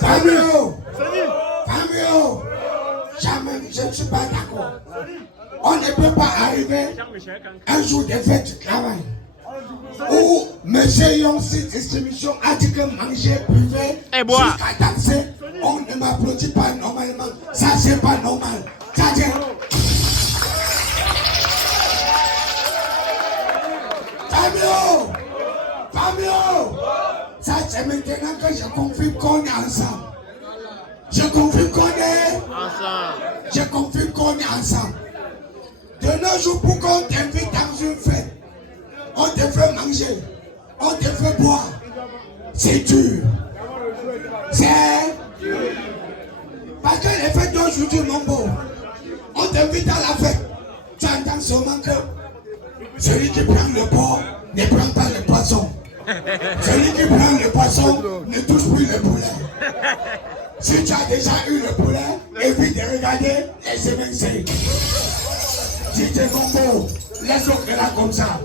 Fabio, jamais, je ne suis pas d'accord. On ne peut pas arriver un jour de fête du travail où M. Yonsi distribution a dit que manger, privé, jusqu'à danser, on ne m'applaudit pas normalement. Ça, c'est pas normal. Ça, c'est... Fabio, ça, c'est maintenant que je confirme qu'on est ensemble. Je confirme qu'on est ensemble. Je confirme qu'on est ensemble. De nos jours, pour qu'on t'invite dans une fête, on te fait manger, on te fait boire. C'est dur. C'est dur. Parce que les fêtes d'aujourd'hui, mon beau, on t'invite à la fête. Tu entends seulement que celui qui prend le porc ne prend pas le poisson. Celui qui prend le poisson ne touche plus le poulet. Si tu as déjà eu le poulet, évite de regarder les évincés. Si tu es Gombo, laisse-le là comme ça.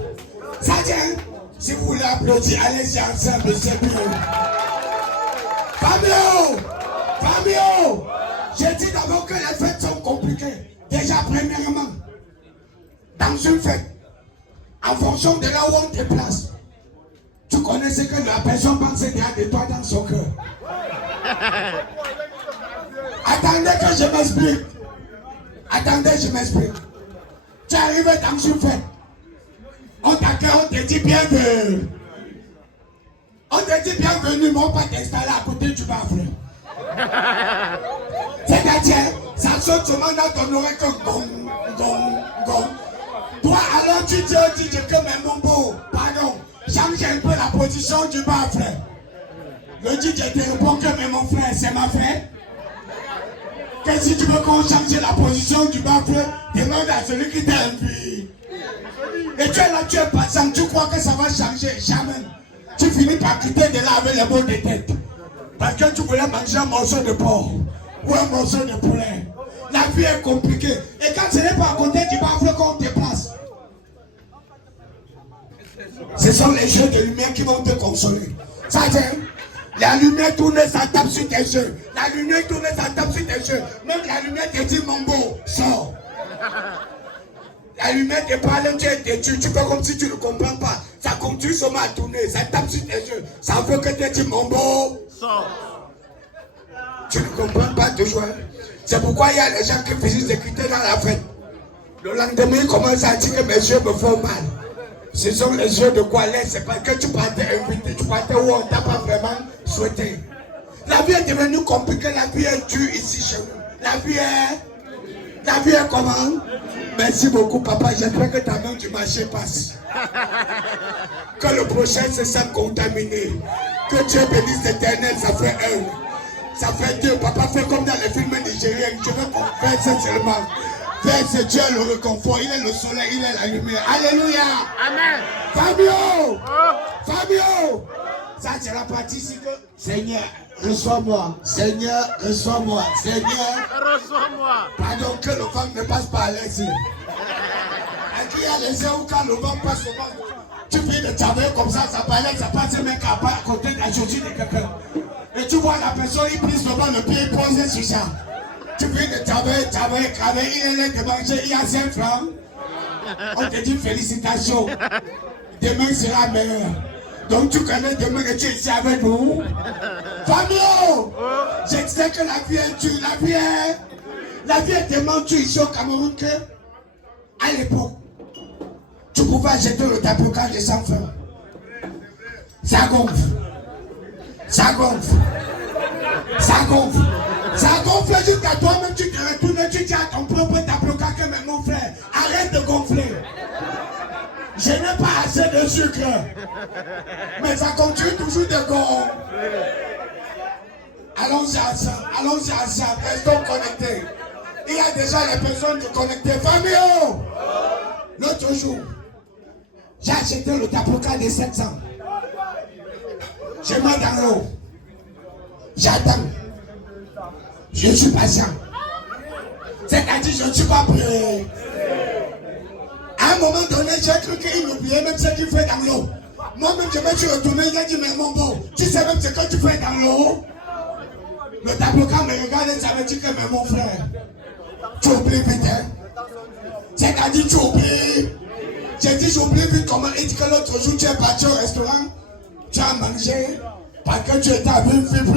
Ça tient. Si vous voulez applaudir, allez-y ensemble, c'est mieux. Fabio, j'ai dit d'abord que les fêtes sont compliquées. Déjà, premièrement, dans une fête, en fonction de là où on te place, tu connais ce que la personne pense de toi dans son cœur. Attendez que je m'explique. Tu es arrivé dans une fête. On t'accueille, on te dit bienvenue. On te dit bienvenue, mais on va t'installer à côté du baffle. C'est-à-dire, ça saute seulement dans ton oreille que gong. Toi, alors tu dis au DJ que mais mon beau, pardon, change un peu la position du baffle. Le DJ te répond que mais mon frère, c'est ma frère. Que si tu veux qu'on change la position du baffle, demande à celui qui t'a invité. Et tu es là, tu es patient, tu crois que ça va changer, jamais. Tu finis par quitter de là avec les mots de tête. Parce que tu voulais manger un morceau de porc ou un morceau de poulet. La vie est compliquée. Et quand ce n'est pas à côté du baffle qu'on te place, ce sont les jeux de lumière qui vont te consoler. Ça c'est. La lumière tourne, ça tape sur tes yeux. La lumière tourne, ça tape sur tes yeux. Même la lumière te dit mon beau, sors. La lumière te parle, tu es têtu, tu fais comme si tu ne comprends pas. Ça continue seulement à tourner, ça tape sur tes yeux. Ça veut que tu dis mon beau, sors. Tu ne comprends pas toujours. C'est pourquoi il y a les gens qui finissent de quitter dans la fête. Le lendemain, ils commencent à dire que mes yeux me font mal. Ce sont les yeux de quoi l'air, c'est parce que tu partais invité, tu partais où on t'a pas vraiment souhaité. La vie est devenue compliquée, la vie est dure ici chez nous. La vie est comment? Merci beaucoup papa, j'espère que ta main du marché passe. Que le prochain se sente contaminé. Que Dieu bénisse l'Éternel, ça fait un. Ça fait deux, papa fait comme dans les films nigériens, je veux qu'on verse seulement. Verse Dieu le réconfort, il est le soleil, il est la lumière. Alléluia. Amen. Fabio. Ça c'est la partie ici que Seigneur, reçois-moi. Seigneur, reçois-moi. Seigneur, reçois-moi. Pardon que le vent ne passe pas à l'aise. Et qu'il y a les yeux où quand le vent passe au vent, tu fais de travailler comme ça balance, ça passe même à côté de la chaussure de quelqu'un. Et tu vois la personne, il prise devant le pied, il pose sur ça. Tu fais de travailler, il est de manger, il y a 5 francs. On te dit félicitations. Demain sera meilleur. Donc tu connais demain que tu es ici avec nous. Fabio, je sais que la vie est dure, la vie est tellement dure ici au Cameroun que, à l'époque, tu pouvais acheter le tapocage de 100 francs. Ça gonfle. Ça gonfle jusqu'à toi-même, tu te retournes, tu dis à ton propre tapocage que mais mon frère, arrête de gonfler. Je n'ai pas assez de sucre. Mais ça continue toujours de gonfler. Allons-y ensemble, restons connectés. Il y a déjà les personnes connectées. Fabio, l'autre jour, j'ai acheté le tapocage de 700. Je mets dans l'eau. J'attends. Je suis patient. C'est-à-dire, je ne suis pas prêt. À un moment donné, j'ai cru qu'il m'oubliait même ce qu'il fait dans l'eau. Moi-même, je me suis retourné, il a dit, mais mon beau, tu sais même ce que tu fais dans l'eau? Le tableau quand me regarde, ça veut dire que mais mon frère, tu oublies vite, hein? C'est-à-dire tu oublies. J'ai dit j'oublie vite comment il dit que l'autre jour tu es parti au restaurant, tu as mangé parce que tu étais avec une fibre.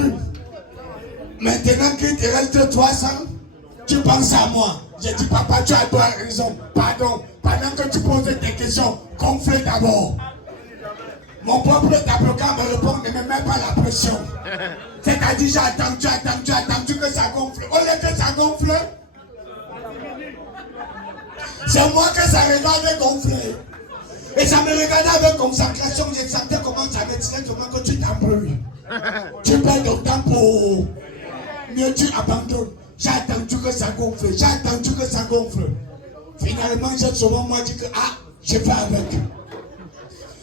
Maintenant qu'il te reste 300, tu penses à moi. J'ai dit papa, tu as pas raison. Pardon. Pendant que tu poses tes questions, gonfle d'abord. Mon propre tableau me répond, ne me mets pas la pression. C'est-à-dire j'ai attendu que ça gonfle. Au lieu que ça gonfle, c'est moi que ça regardait gonfler. Et ça me regardait avec concentration. Je sentais comment ça me tirait comment que tu t'embrouilles. Tu perds ton temps pour mieux tu abandonnes. J'ai attendu que ça gonfle. Finalement, j'ai souvent moi dit que je fais avec.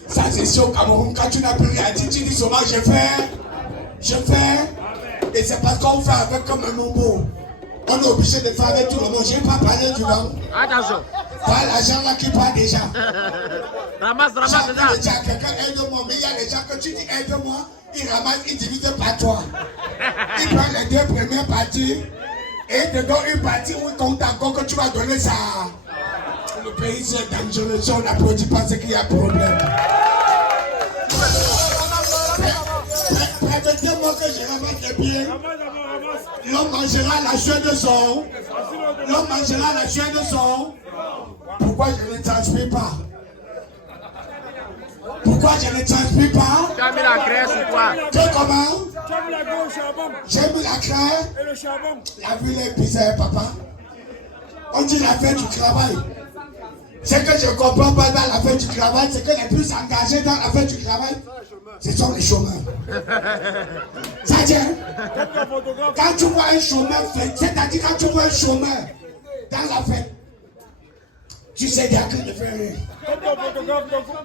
Ça c'est sûr au Cameroun, quand tu n'as plus rien dit, tu dis souvent je fais. Et c'est parce qu'on fait avec comme un nouveau. On est obligé de faire avec tout le monde. Je n'ai pas parlé du vent. Attention. Pas l'argent là qui part déjà. Ramasse déjà. Quelqu'un aide-moi, mais il y a des gens que tu dis aide-moi, ils ramassent, ils divisent par toi. Ils prennent les deux premières parties et te donnent une partie où ils comptent encore que tu vas donner ça. Le pays c'est dangereux, si on n'applaudit pas, c'est qu'il y a problème. Permettez-moi que je ramasse les pieds. L'homme mangera la chair de son. Pourquoi je ne transpire pas? Tu as mis la graisse ou quoi? Comment? Tu as mis la graisse au charbon. J'ai mis la graisse. Et le charbon. La ville est bizarre, papa. On dit la fête du travail. Ce que je ne comprends pas dans la fête du travail, c'est que les plus engagés dans la fête du travail, ce sont les chômeurs. Ça tient. Quand tu vois un chômeur, c'est-à-dire quand tu vois un chômeur dans la fête, tu sais bien qu'il ne fait rien.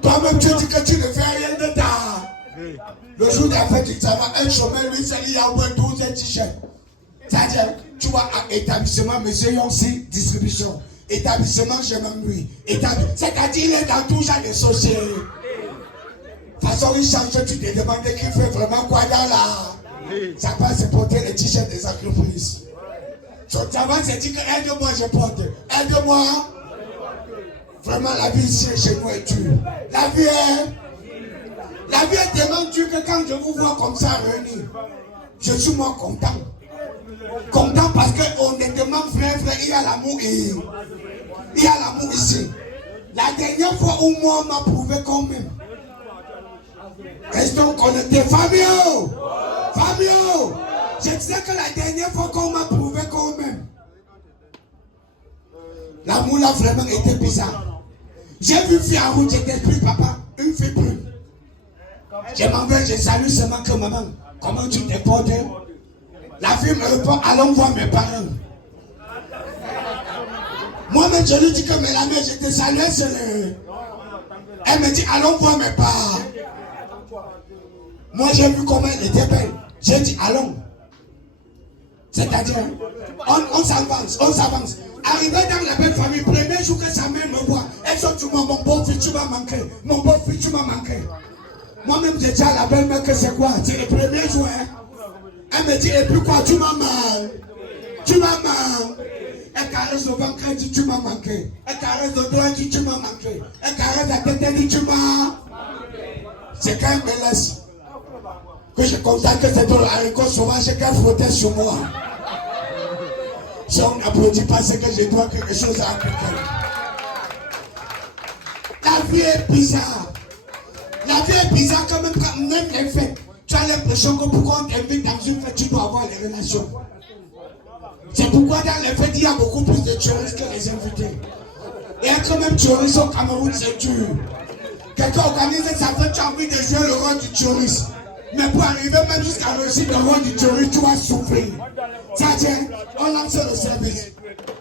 Toi-même, tu dis que tu ne fais rien de tard. Le jour de la fête du travail, un chômeur, lui, il a au moins 12 t-shirts. C'est-à-dire, tu vois, à établissement, monsieur Yonsi, distribution. Établissement, je m'ennuie. C'est-à-dire, il est dans tout genre de société. De toute façon, il change, tu te demandes qu'il fait vraiment quoi dans la. Ça passe c'est porter les t-shirts des entreprises. Son travail, c'est dit que aide-moi, je porte. Aide-moi. Vraiment, la vie ici chez nous est dure. La vie est tellement dure que quand je vous vois comme ça réunis, je suis moins content. Content parce qu'on est tellement frère, il y a l'amour et il y a l'amour ici. La dernière fois où moi on m'a prouvé quand même. Restons connectés. Fabio! Je disais que la dernière fois qu'on m'a prouvé quand même. L'amour là vraiment était bizarre. J'ai vu une fille en route, j'étais plus papa, une fille plus. Je m'en vais, je salue seulement que maman. Comment tu t'es porté? La fille me répond, allons voir mes parents. Moi-même, je lui dis que mais la mère, je te salue, c'est le. Elle me dit, allons voir mes parents. Moi, j'ai vu comment elle était belle. J'ai dit, allons. C'est-à-dire, on s'avance. Arrivé dans la belle famille, premier jour que sa mère me voit, elle dit, mon beau-fils, tu m'as manqué. Moi-même, j'ai dit à la belle-mère que c'est quoi? C'est le premier jour, hein? Elle me dit, et puis quoi, tu m'as mal. Elle caresse le ventre, elle dit, tu m'as manqué. Elle caresse le doigt, elle dit, tu m'as manqué. Elle caresse la tête, elle dit, tu m'as. C'est quand elle me laisse que je constate que c'est dans le haricot sauvage qu'elle frottait sur moi. Si on n'applaudit pas, c'est que je dois quelque chose à appliquer. La vie est bizarre quand même les fêtes. Tu as l'impression que pourquoi on t'invite dans une fête, tu dois avoir les relations. C'est pourquoi dans les fêtes, il y a beaucoup plus de touristes que les invités. Et quand même touristes au Cameroun, c'est dur. Quelqu'un organise sa fête, tu as envie de jouer le rôle du touriste. Mais pour arriver même jusqu'à réussir le rôle du touriste, tu vas souffrir. Ça tient, on lance le service.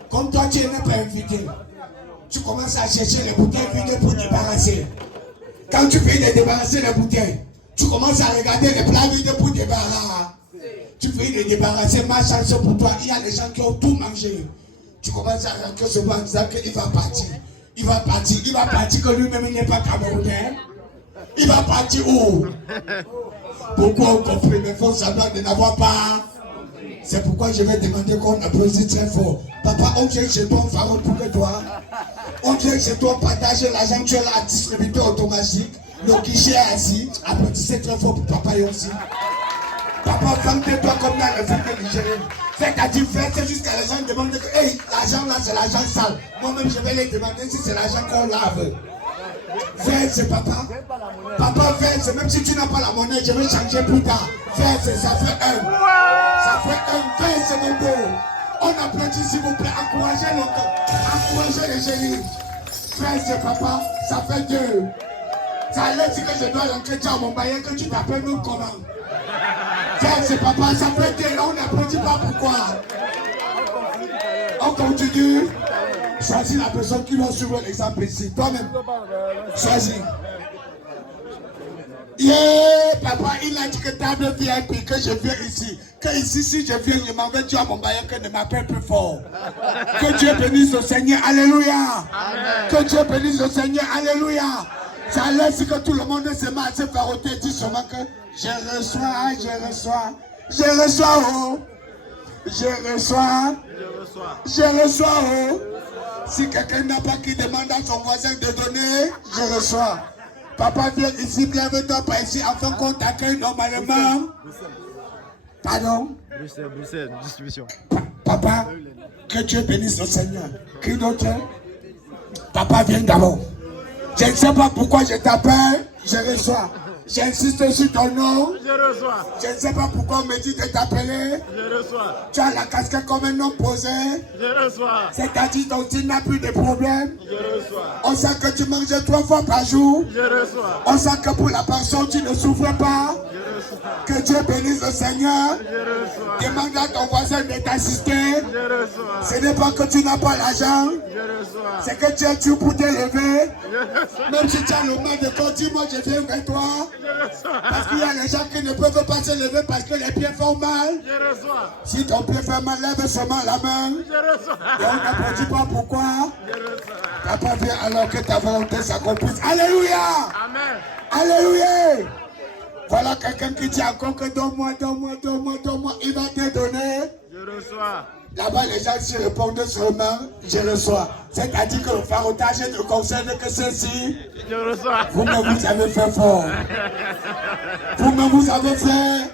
Comme toi, tu n'es pas invité. Tu commences à chercher les bouteilles vides pour débarrasser. Quand tu finis de débarrasser les bouteilles, tu commences à regarder les plats vides pour débarrasser. Tu finis de débarrasser, ma chance pour toi. Il y a des gens qui ont tout mangé. Tu commences à recevoir en disant qu'il va partir. Il va partir que lui-même il n'est pas camerounais. Il va partir où? Pourquoi on comprend mes forces semblant de n'avoir pas? C'est pourquoi je vais demander qu'on applaudisse très fort. Papa, on vient chez toi, on va pour toi. On vient chez toi, partager l'argent, tu es là, distributeur automatique. Le guichet est assis. Applaudissez très fort pour papa et aussi. Papa, ferme-toi comme dans le film de Nigérien. C'est-à-dire, faites jusqu'à les gens demandent que, hey, l'argent là, c'est l'argent sale. Moi-même, je vais les demander si c'est l'argent qu'on lave. Verse, papa. Papa, verse, même si tu n'as pas la monnaie, je vais changer plus tard. Verse, ça fait un. Ça fait un. Verse, mon beau. On applaudit, s'il vous plaît. Encouragez l'encore. Encouragez les génies. Verse, papa. Ça fait 2. Ça allait dire que je dois rentrer dans mon baillet, que tu t'appelles nous comment. Verse, papa. Ça fait 2. On n'applaudit pas pourquoi. On continue. Choisis la personne qui va suivre l'exemple ici. Toi-même. Choisis. Yeah, papa, il a dit que table VIP, que je viens ici. Que ici, si je viens, je m'en vais dire à mon bailleur que ne m'appelle plus fort. Que Dieu bénisse le Seigneur. Alléluia. Amen. Que Dieu bénisse le Seigneur. Alléluia. Ça laisse que tout le monde se met à se faroter. Dit seulement que je reçois, oh. Je reçois, oh. Si quelqu'un n'a pas qui demande à son voisin de donner, je reçois. Papa, viens ici, bienvenue par ici, afin qu'on t'accueille normalement. Pardon? Bruxelles, distribution. Papa, que Dieu bénisse le Seigneur. Qui d'autre? Papa, viens d'abord. Je ne sais pas pourquoi je t'appelle, je reçois. J'insiste sur ton nom. Je reçois. Je ne sais pas pourquoi on me dit de t'appeler. Je reçois. Tu as la casquette comme un homme posé. Je reçois. C'est-à-dire donc tu n'as plus de problème. Je reçois. On sait que tu manges 3 fois par jour. Je reçois. On sait que pour la personne tu ne souffres pas. Je reçois. Que Dieu bénisse le Seigneur. Je reçois. Demande à ton voisin de t'assister. Je reçois. Ce n'est pas que tu n'as pas l'argent. Je reçois. C'est que tu es Dieu pour t'élever. Je reçois. Même si tu as le mal de corps, dis-moi je viens vers toi. Je reçois. Parce qu'il y a des gens qui ne peuvent pas se lever parce que les pieds font mal. Je reçois. Si ton pied fait mal, lève seulement la main. Je reçois. Et on n'applaudit pas pourquoi. Je reçois. Papa vient alors que ta volonté s'accomplisse. Alléluia. Amen. Alléluia. Voilà quelqu'un qui dit encore que donne-moi. Il va te donner. Je reçois. Là-bas, les gens s'y répondent seulement, je reçois. C'est-à-dire que le farotage ne concerne que ceci. Je reçois. Vous-même, vous avez fait fort. Vous-même, vous avez fait.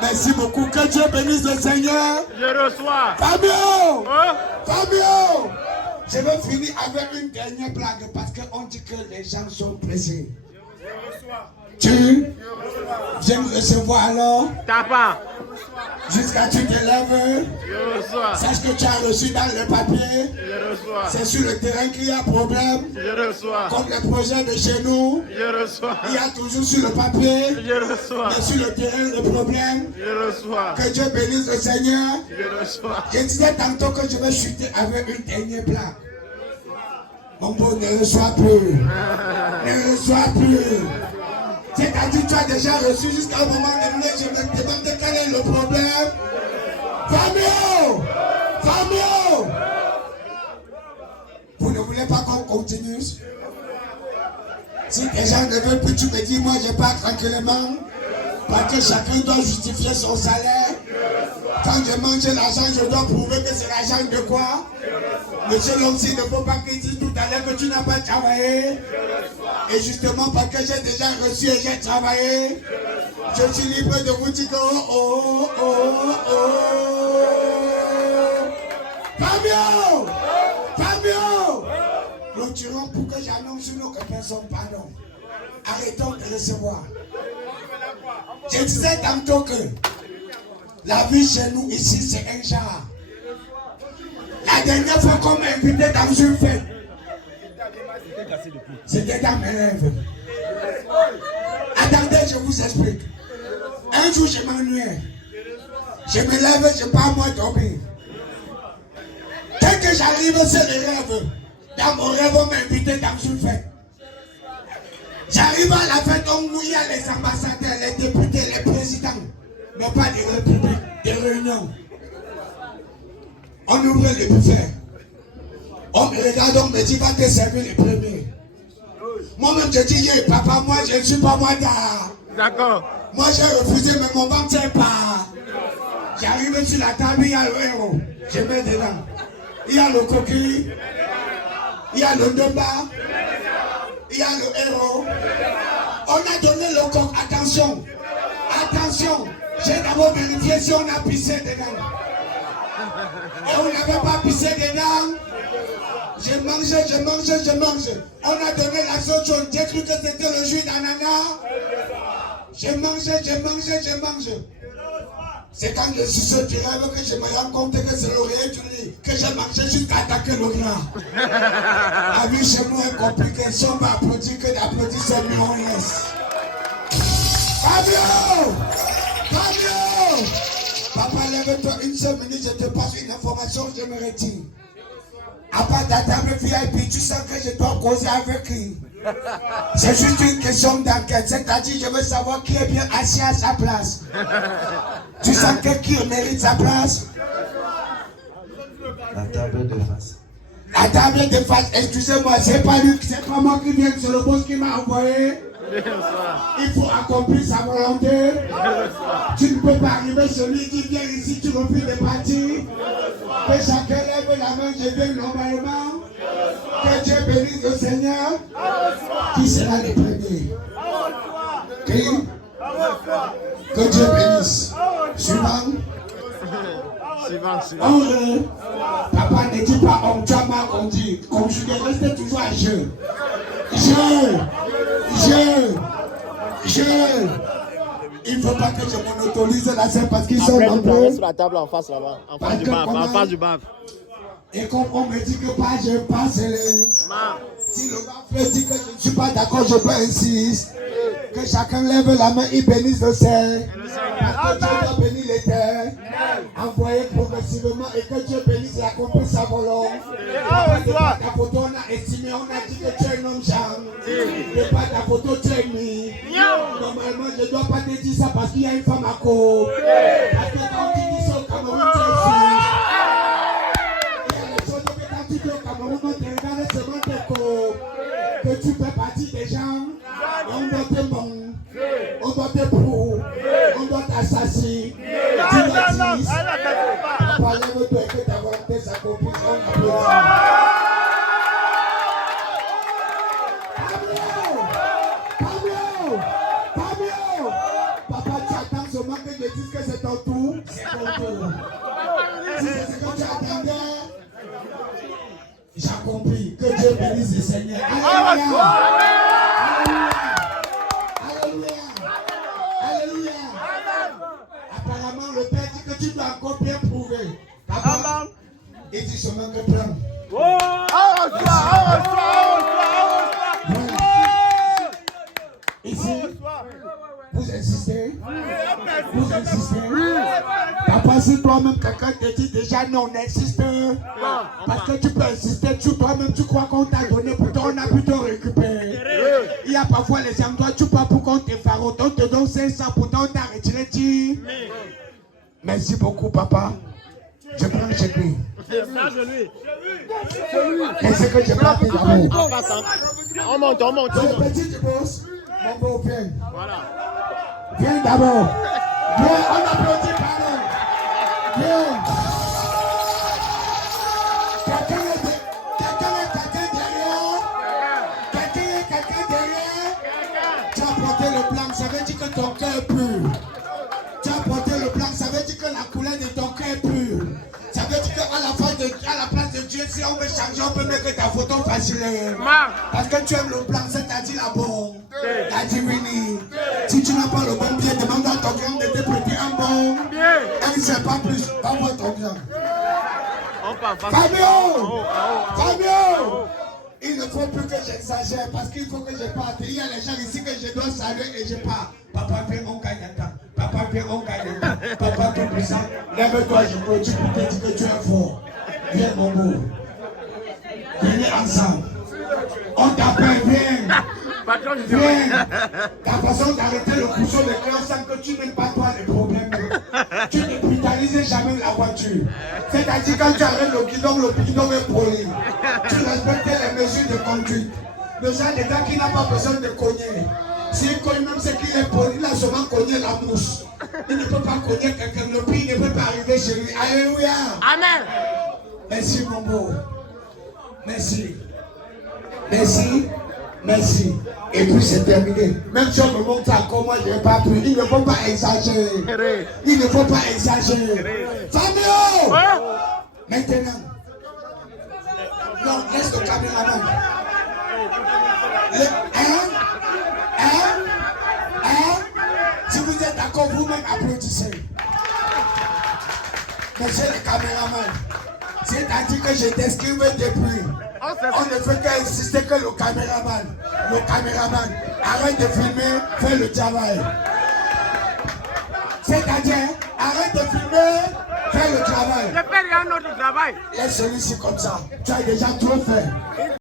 Merci beaucoup. Que Dieu bénisse le Seigneur. Je reçois. Fabio! Oh. Fabio! Je vais finir avec une dernière blague parce qu'on dit que les gens sont pressés. Tu viens me recevoir alors? T'as pas. Jusqu'à tu te lèves. Je reçois. Sache que tu as reçu dans le papier. Je reçois. C'est sur le terrain qu'il y a problème. Je reçois. Comme les projets de chez nous. Je reçois. Il y a toujours sur le papier. Je reçois. Mais sur le terrain le problème. Je reçois. Que Dieu bénisse le Seigneur. Je reçois. Je disais tantôt que je vais chuter avec une dernière blague. Mon beau ne reçoit plus. Ne reçoit plus. C'est-à-dire tu as déjà reçu jusqu'à un moment donné, je me demande quel est le problème. Fabio! Fabio! Vous ne voulez pas qu'on continue? Si les gens ne veulent plus, tu me dis, moi je pars tranquillement. Parce que chacun doit justifier son salaire. Quand je mange l'argent, je dois prouver que c'est l'argent de quoi? Monsieur Lomsi ne faut pas qu'il dise tout à l'heure que tu n'as pas travaillé. Et justement parce que j'ai déjà reçu et j'ai travaillé, je suis libre de vous dire que Fabio! Fabio! Clôturons pour que j'annonce sur nos personnes, pardon. Arrêtons de recevoir. Je disais tantôt que la vie chez nous ici c'est un genre. La dernière fois qu'on m'a invité dans une fête, c'était dans mes rêves. Attendez, je vous explique. Un jour, je m'ennuyais. Je me lève, je pars moi dormir. Dès que j'arrive, c'est le rêve. Dans mon rêve, on m'a invité dans une fête. J'arrive à la fête où il y a les ambassadeurs, les députés, les présidents. Mais pas des républiques, des réunions. On ouvre le buffet. On me regarde, on me dit, va te servir les premiers. Moi-même, je dis, hey, papa, moi, je ne suis pas moi. D'accord. Moi, j'ai refusé, mais mon ventre ne tient pas. J'arrive sur la table, il y a le héros. Je mets dedans. Il y a le coquille. Il y a le Ndomba. Il y a le héros. On a donné le coq. Attention. Attention. J'ai d'abord vérifié si on a pissé dedans. Et on n'avait pas pissé dedans. Je mange. On a donné la sauce jaune. J'ai cru que c'était le jus d'ananas. Je mange. C'est quand je suis sur du rêve que je me rends compte que c'est l'oreiller du lit. Que j'ai mangé jusqu'à attaquer le gras. La vie chez nous est compliquée. Si on va applaudir que d'applaudir, c'est mieux, on laisse. Fabio! Papa, lève-toi une seule minute, je te passe une information, je me retire. À part ta table VIP, tu sens que je dois causer avec qui? C'est juste une question d'enquête. C'est-à-dire, je veux savoir qui est bien assis à sa place. Tu sens que qui mérite sa place? La table de face. La table de face, excusez-moi, c'est pas lui, c'est pas moi qui viens, c'est le boss qui m'a envoyé. Il faut accomplir sa volonté. Tu ne peux pas arriver celui qui vient ici, tu refuses de partir. Que chacun lève la main, je viens normalement. Que Dieu bénisse le Seigneur. Qui sera le premier? Qui? Que Dieu bénisse. Suivant. Honte. Papa ne dit pas on, tu as mal conduit. Conjugué, restez toujours à jeu. Il ne faut pas que je monopolise la scène parce qu'ils sont nombreux. Sur la table en face là-bas, en face du bar. Et comme on me dit que pas, je passe les. Si le baf dit que je ne suis pas d'accord, je peux insister. Que chacun lève la main, il bénisse le ciel. Parce que Dieu doit bénir les terres. Envoyez progressivement et que Dieu bénisse et accomplisse sa volonté. Ta photo, on a estimé, on a dit que tu es un homme charme. Et pas ta photo, tu es mis. Normalement, je ne dois pas te dire ça parce qu'il y a une femme à côté. Parce que quand tu dis ça au Cameroun, tu es sûr. Il y a les choses que quand tu dis au Cameroun, on te regarde seulement tes côtes. Que tu fais partie des gens. Et on doit te bon. On doit te prou. On doit t'assassiner. Tu le dis. Parlez-moi que ta volonté s'accomplisse. On applaudit. Papa, tu attends seulement que je dise que c'est ton tour. C'est ton tour. Si c'est ce que tu attendais, j'ai compris. Que Dieu bénisse le Seigneur. Alléluia. Alléluia. Apparemment, le Père dit que tu dois encore bien prouver. Papa, il dit seulement que prends. Ici, vous insistez? Vous insistez? Papa, si toi-même quelqu'un te dit déjà non, n'insiste. Parce que tu peux insister sur toi-même, tu crois qu'on t'a donné, pourtant on a pu te récupérer. Il y a parfois les endroits, tu pars pour qu'on te farote, on te donne 500, pourtant on t'a retiré. Merci beaucoup, papa. Je prends chez lui. Qu'est-ce que je prends pour l'amour? On monte. C'est le petit du boss. Mon beau, viens. Voilà. Viens d'abord. Viens, on applaudit, pardon. Viens. Quelqu'un est derrière. Tu as porté le blanc, ça veut dire que ton cœur est pur. Tu as porté le blanc, ça veut dire que la couleur de ton cœur est pure. Ça veut dire qu'à la place de Dieu, si on veut changer, on peut mettre ta photo facilement. Parce que tu aimes le blanc, c'est-à-dire la bonne, la divinité. Si tu n'as pas le bon pied, demande à ton grand de te prêter un bon. Et il ne sait pas plus. Va voir ton grand. Fabio! Il ne faut plus que j'exagère parce qu'il faut que je parte. Il y a les gens ici que je dois saluer et je pars. Papa, viens, on gagne un temps. Papa, tout puissant. Lève-toi, je peux. Tu peux te dire que tu es fort. Viens, mon beau. Venez ensemble. On t'appelle, viens. Viens. Ta façon d'arrêter le coussin de cœur sans que tu n'aimes pas toi les problèmes. Tu ne brutalises jamais la voiture. C'est-à-dire quand tu arrêtes le guidon est poli. Tu respectes les mesures de conduite. Le genre de gars qui n'a pas besoin de cogner. S'il cogne même c'est qu'il est poli, il a seulement cogné la mouche. Il ne peut pas connaître quelqu'un. Le pire ne peut pas arriver chez lui. Alléluia. Amen. Merci, mon beau. Merci. Merci. Merci. Et puis c'est terminé. Même si on me montre encore, moi je n'ai pas pris. Il ne faut pas exagérer. Il ne faut pas exagérer. Fabio! Maintenant. Non, laisse le caméraman. Si vous êtes d'accord, vous-même applaudissez. Monsieur le caméraman, c'est-à-dire que je t'escrive depuis. On ne fait qu'insister que le caméraman, arrête de filmer, fais le travail. C'est-à-dire, arrête de filmer, fais le travail. Je fais rien d'autre travail. Laisse celui-ci comme ça, tu as déjà trop fait.